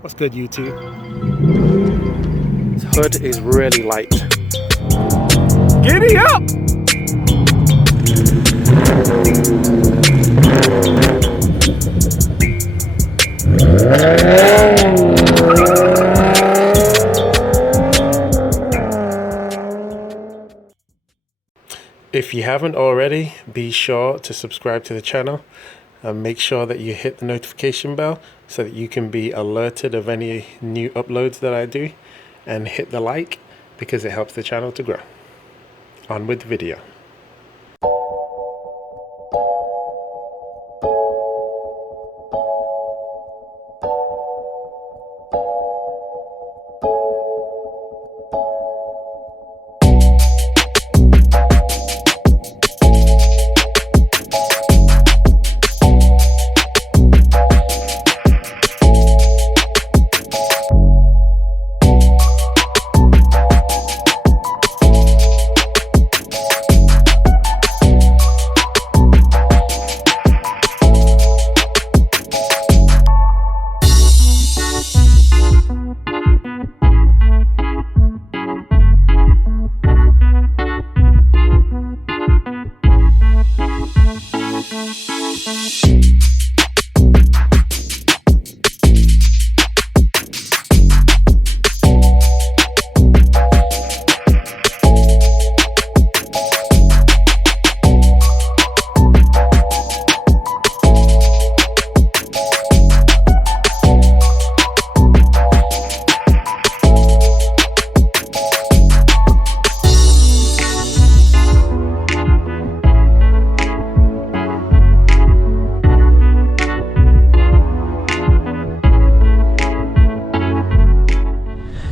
What's good, YouTube? This hood is really light. Giddy up! If you haven't already, be sure to subscribe to the channel and make sure that you hit the notification bell so that you can be alerted of any new uploads that I do, and hit the like because it helps the channel to grow. On with the video.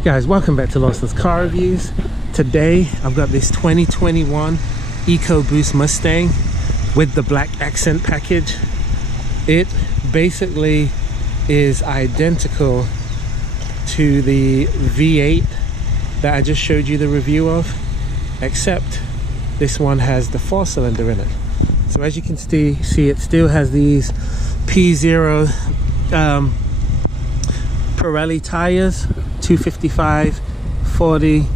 Guys, welcome back to Lawson's Car Reviews. Today I've got this 2021 EcoBoost Mustang with the black accent package. It basically is identical to the V8 that I just showed you the review of, except this one has the 4-cylinder in it. So as you can see it still has these P0 Pirelli tires, 255, 40,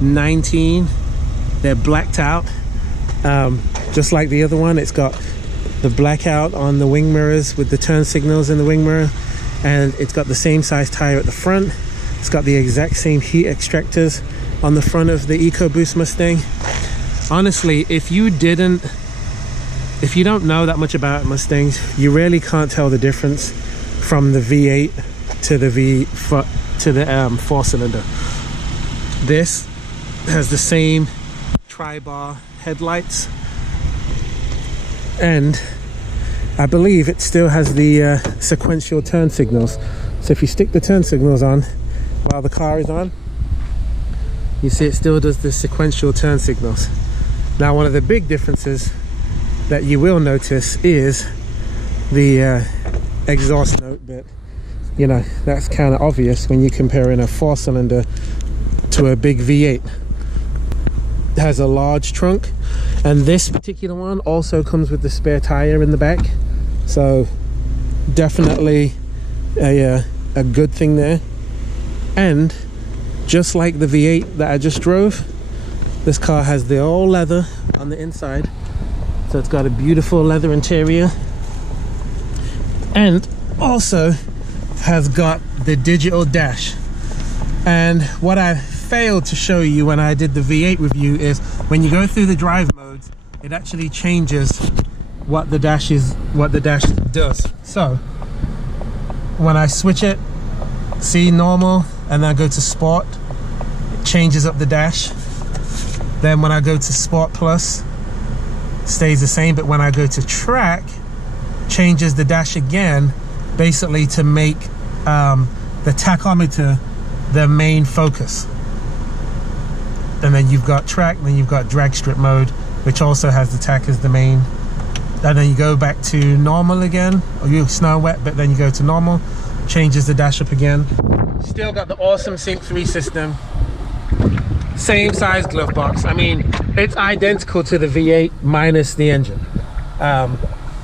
19. They're blacked out, just like the other one. It's got the blackout on the wing mirrors with the turn signals in the wing mirror, and it's got the same size tire at the front. It's got the exact same heat extractors on the front of the EcoBoost Mustang. Honestly, if you don't know that much about Mustangs, you really can't tell the difference from the V8 to the 4-cylinder. This has the same tri-bar headlights, and I believe it still has the sequential turn signals. So if you stick the turn signals on while the car is on, you see it still does the sequential turn signals. Now, one of the big differences that you will notice is the exhaust note bit. You know, that's kind of obvious when you're comparing a 4-cylinder to a big V8. It has a large trunk, and this particular one also comes with the spare tire in the back, so definitely a good thing there. And just like the V8 that I just drove, this car has the all leather on the inside, so it's got a beautiful leather interior, and also has got the digital dash. And what I failed to show you when I did the V8 review is when you go through the drive modes, it actually changes what the dash does. So when I switch it, see normal, and then I go to sport, it changes up the dash. Then when I go to sport plus, stays the same, but when I go to track, changes the dash again, basically to make the tachometer the main focus. And then you've got track, then you've got drag strip mode, which also has the tach as the main. And then you go back to normal again, or you snow wet, but then you go to normal, changes the dash up again. Still got the awesome Sync 3 system, same size glove box. I mean, it's identical to the V8 minus the engine.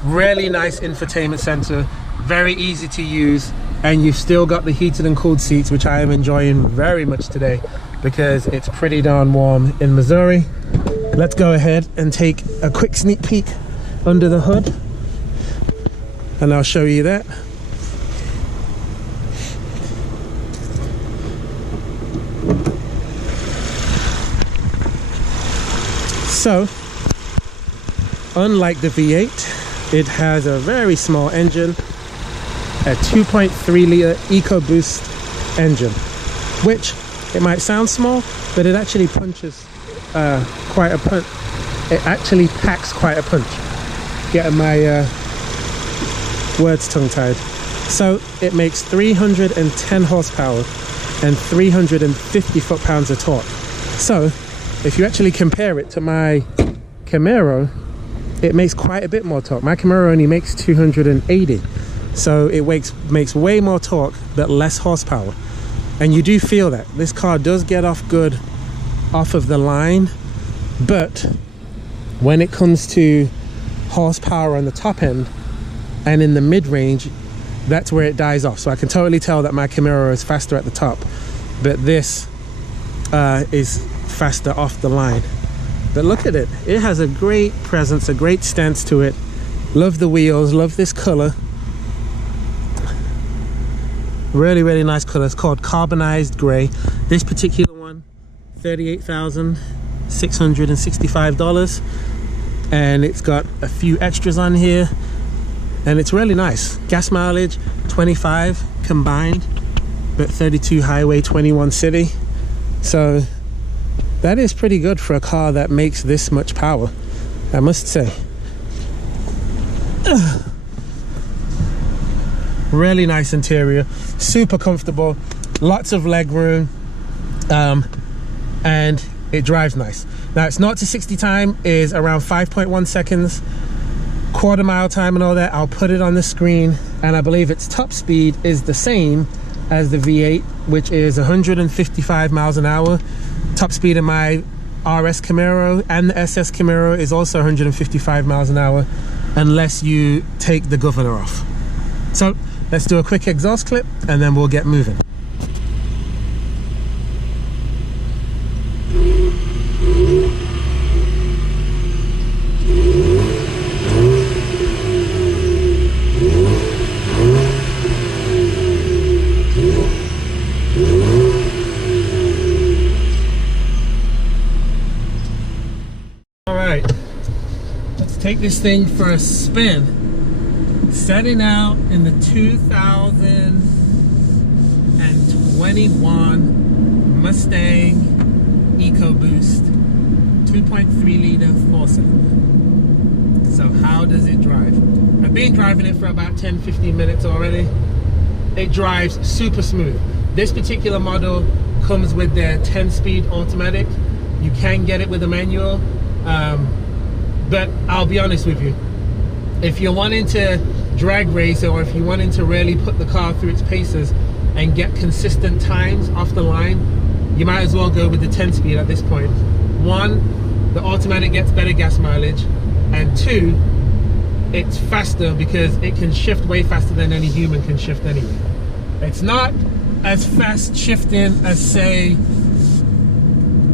Really nice infotainment center, very easy to use, and you've still got the heated and cooled seats, which I am enjoying very much today because it's pretty darn warm in Missouri. Let's go ahead and take a quick sneak peek under the hood, and I'll show you that. So, unlike the V8, it has a very small engine, a 2.3 liter EcoBoost engine, which it might sound small, but it actually punches quite a punch. It actually packs quite a punch. Getting my words tongue-tied. So it makes 310 horsepower and 350 foot-pounds of torque. So if you actually compare it to my Camaro, it makes quite a bit more torque. My Camaro only makes 280, so it makes way more torque but less horsepower, and you do feel that this car does get off good off of the line, but when it comes to horsepower on the top end and in the mid-range, that's where it dies off. So I can totally tell that my Camaro is faster at the top, but this is faster off the line. But look at it, it has a great presence, a great stance to it. Love the wheels, love this color. Really, really nice color. It's called carbonized gray. This particular one, $38,665, and it's got a few extras on here, and it's really nice. Gas mileage 25 combined, but 32 highway, 21 city. So that is pretty good for a car that makes this much power, I must say. Really nice interior, super comfortable, lots of leg room, and it drives nice. Now its 0 to 60 time is around 5.1 seconds, quarter mile time and all that. I'll put it on the screen, and I believe its top speed is the same as the V8, which is 155 miles an hour. Top speed in my RS Camaro and the SS Camaro is also 155 miles an hour, unless you take the governor off. So let's do a quick exhaust clip and then we'll get moving. Take this thing for a spin. Setting out in the 2021 Mustang EcoBoost 2.3 liter 4-cylinder. So how does it drive? I've been driving it for about 10-15 minutes already. It drives super smooth. This particular model comes with their 10-speed automatic. You can get it with a manual. But I'll be honest with you, if you're wanting to drag race, or if you're wanting to really put the car through its paces and get consistent times off the line, you might as well go with the 10-speed at this point. One, the automatic gets better gas mileage, and two, it's faster because it can shift way faster than any human can shift anyway. It's not as fast shifting as, say,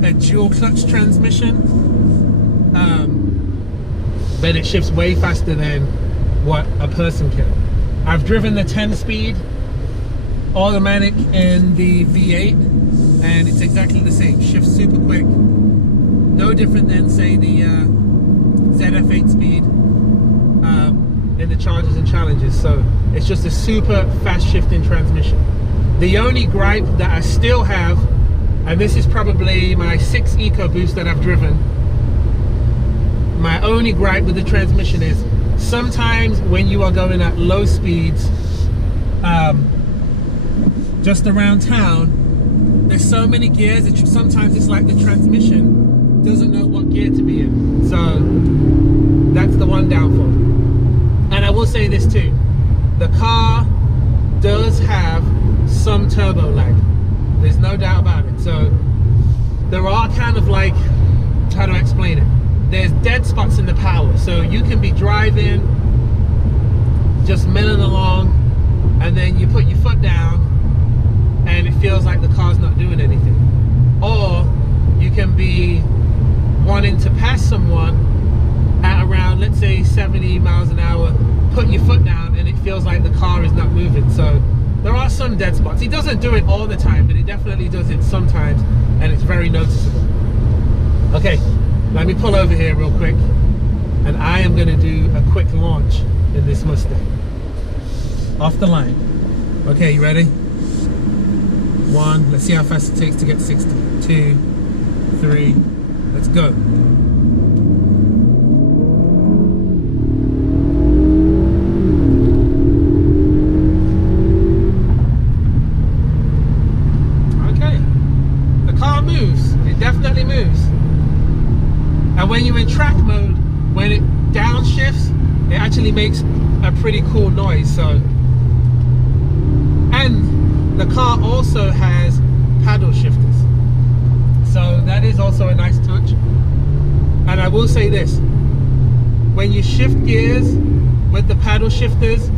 a dual clutch transmission, but it shifts way faster than what a person can. I've driven the 10-speed automatic in the V8, and it's exactly the same. Shifts super quick. No different than, say, the ZF8 speed in the Chargers and Challengers. So it's just a super fast shifting transmission. The only gripe that I still have, and this is probably my 6th EcoBoost that I've driven, my only gripe with the transmission is sometimes when you are going at low speeds, just around town, there's so many gears that sometimes it's like the transmission doesn't know what gear to be in. So that's the one downfall. And I will say this too, the car does have some turbo lag. There's no doubt about it. So there are kind of like, how do I explain it? There's dead spots in the power. So you can be driving, just milling along, and then you put your foot down and it feels like the car's not doing anything. Or you can be wanting to pass someone at around, let's say 70 miles an hour, put your foot down and it feels like the car is not moving. So there are some dead spots. He doesn't do it all the time, but he definitely does it sometimes, and it's very noticeable. Okay, let me pull over here real quick, and I am going to do a quick launch in this Mustang. Off the line. Okay, you ready? 1, let's see how fast it takes to get 60. 2, 3, let's go. Definitely moves. And when you're in track mode, when it downshifts, it actually makes a pretty cool noise. So, and the car also has paddle shifters, so that is also a nice touch. And I will say this, when you shift gears with the paddle shifters,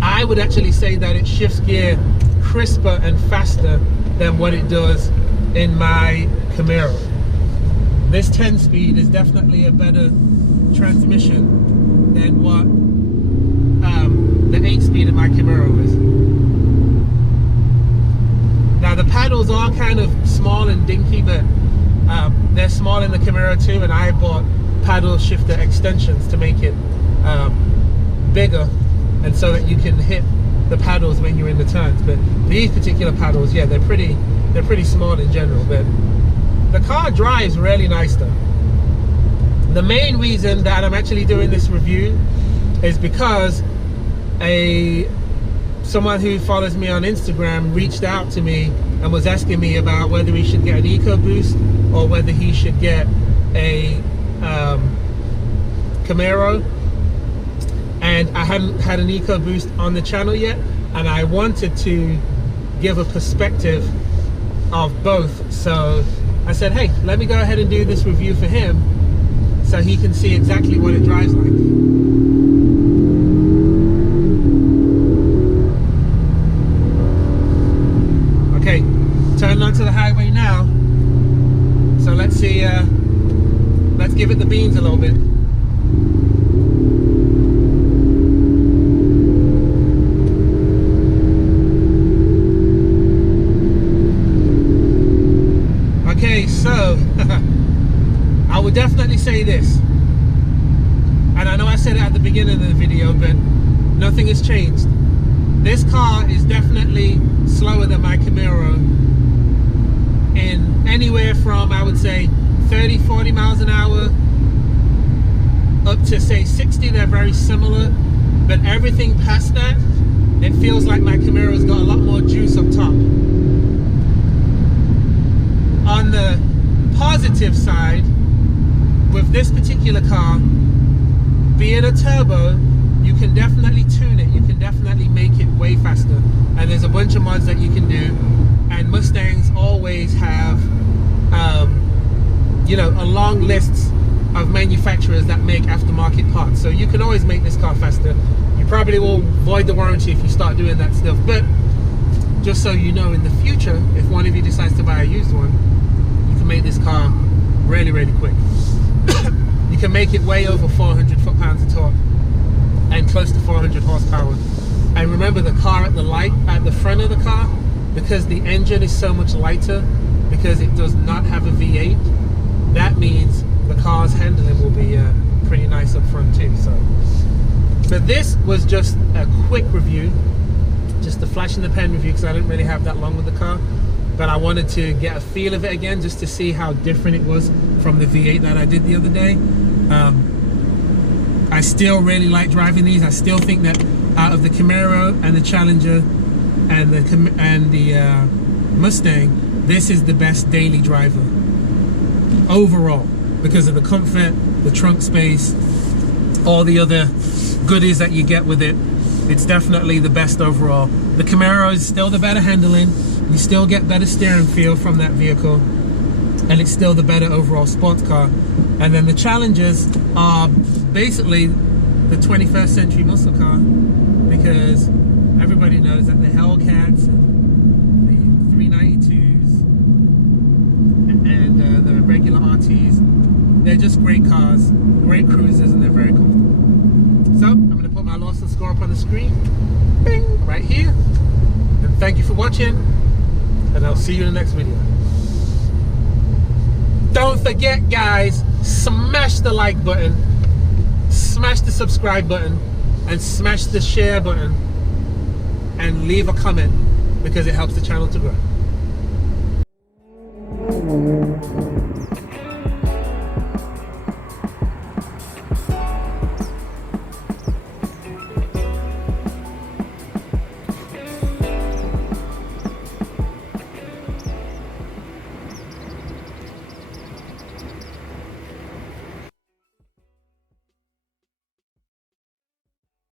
I would actually say that it shifts gear crisper and faster than what it does in my Camaro. This 10-speed is definitely a better transmission than what the 8-speed in my Camaro is. Now the paddles are kind of small and dinky, but they're small in the Camaro too, and I bought paddle shifter extensions to make it bigger, and so that you can hit the paddles when you're in the turns. But these particular paddles, yeah, they're pretty small in general, but the car drives really nice though. The main reason that I'm actually doing this review is because someone who follows me on Instagram reached out to me and was asking me about whether he should get an EcoBoost or whether he should get a Camaro, and I hadn't had an EcoBoost on the channel yet, and I wanted to give a perspective of both. So I said, hey, let me go ahead and do this review for him so he can see exactly what it drives like. Okay, turning onto the highway now, so let's see, let's give it the beans a little bit. Okay, so I would definitely say this, and I know I said it at the beginning of the video, but nothing has changed. This car is definitely slower than my Camaro in anywhere from, I would say, 30-40 miles an hour up to say 60. They're very similar, but everything past that, it feels like my Camaro's got a lot more juice up top. On the positive side, with this particular car, being a turbo, you can definitely tune it, you can definitely make it way faster, and there's a bunch of mods that you can do. And Mustangs always have you know, a long list of manufacturers that make aftermarket parts, so you can always make this car faster. You probably will void the warranty if you start doing that stuff, but just so you know, in the future, if one of you decides to buy a used one, you can make this car really, really quick. You can make it way over 400 foot-pounds of torque and close to 400 horsepower. And remember, the car at the light at the front of the car, because the engine is so much lighter, because it does not have a V8, that means the car's handling will be pretty nice up front too. So, but this was just a quick review, just a flash in the pan review, because I didn't really have that long with the car, but I wanted to get a feel of it again, just to see how different it was from the V8 that I did the other day. I still really like driving these. I still think that out of the Camaro and the Challenger and the Mustang, this is the best daily driver overall, because of the comfort, the trunk space, all the other goodies that you get with it. It's definitely the best overall. The Camaro is still the better handling, you still get better steering feel from that vehicle, and it's still the better overall sports car. And then the Challengers are basically the 21st century muscle car, because everybody knows that the Hellcats, the 392s, and the regular RTs, they're just great cars, great cruisers, and they're very comfortable. So I'm going to put my Lawson score up on the screen, bing, right here. And thank you for watching, and I'll see you in the next video. Don't forget, guys, smash the like button, smash the subscribe button, and smash the share button, and leave a comment because it helps the channel to grow.